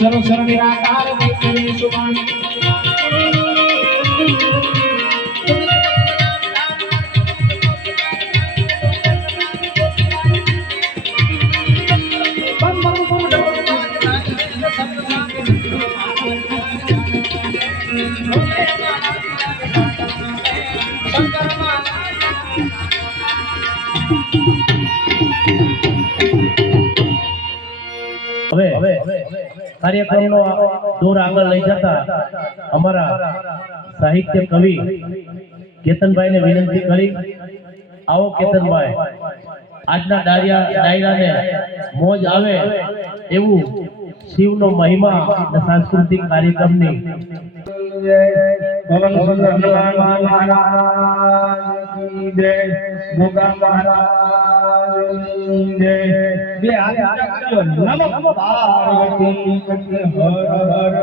सर्व सर्व निराकार वैष्णवे सुभान કાર્યક્રમનો દોર આગળ લઈ જતા અમારા સાહિત્ય કવિ કેતનભાઈને વિનંતી કરી, આવો કેતનભાઈ, આજના ડાયરાને મોજ આવે એવું શિવનો મહિમા અને સાંસ્કૃતિક કાર્યક્રમની પવન સુંદર હનુમાન મહારાજ કી જય, ગોગા મહારાજ કી જય। બે હાથ ચાલો, નમઃ પાર્વતી પતે હર હર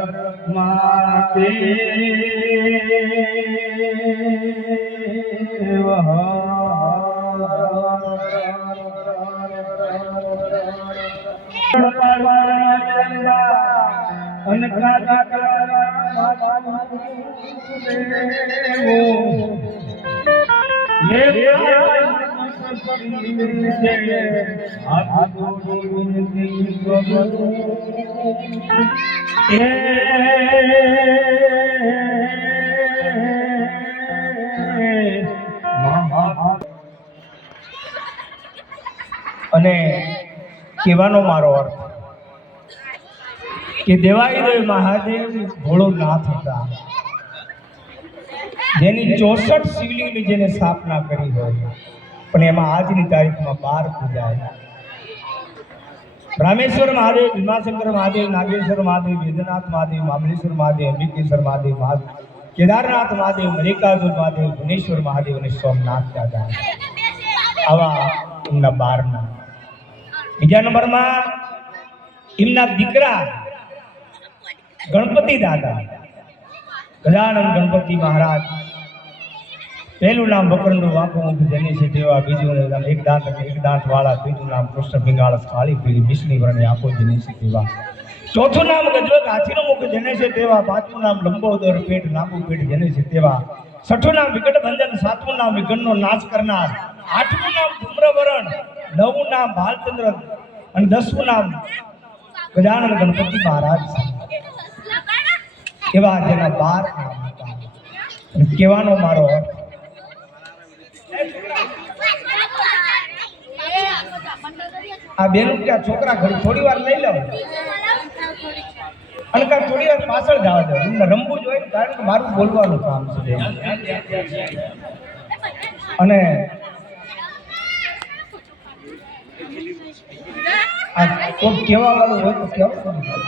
અને કહેવાનો મારો અર્થ કે દેવાઈદેવ મહાદેવ ભોળોનાથ હતા, જેની 64 શિવલિંગની જેને સ્થાપના કરી હોય, પણ એમાં આજની તારીખમાં 12 પૂજાય। રામેશ્વર મહાદેવ, ભીમાશંકર મહાદેવ, નાગેશ્વર મહાદેવ, વેદનાથ મહાદેવ, મહાબલેશ્વર મહાદેવ, અંબિકેશ્વર મહાદેવ, કેદારનાથ મહાદેવ, મલ્લિકાર્જુન મહાદેવ, ભુવનેશ્વર મહાદેવ અને સોમનાથ દાદા, આવા એમના 12 નામ। બીજા નંબરમાં એમના દીકરા ગણપતિ દાદા, ગજાનંદ ગણપતિ મહારાજ। પહેલું નામ વકરનું વાંકો મુખ જને છે દેવા, બીજું નામ એક દાંત વાળા, ત્રીજું નામ કૃષ્ણ પિંગાળસ કાળી પીળી મિશ્રી વર્ણે આંખો જને છે દેવા, ચોથું નામ ગજવત હાથીનું મુખ જને છે દેવા, પાંચમું નામ લંબોદર પેટ લાંબુ પેટ જને છે દેવા, છઠ્ઠું નામ વિકટ ભંજન, સાતમું નામ વિઘ્નનો નાશ કરનાર, આઠમું નામ ધૂમ્રવરણ, નવમું નામ ભાલચંદ્ર અને 10મું નામ ગજાનંદ ગણપતિ મહારાજ છે। એવા જેના 12 નામ હતા। કહેવાનો મારો અર્થ આ બેનું કે છોકરા ઘડી થોડી વાર લઈ લો અને કાં થોડી વાર પાછળ જવા દો, એમને રમવું જોઈએ, કારણ કે મારું બોલવાનું કામ છે। અને આ કોઈ કહેવા વાળું હોય તો કહેવું।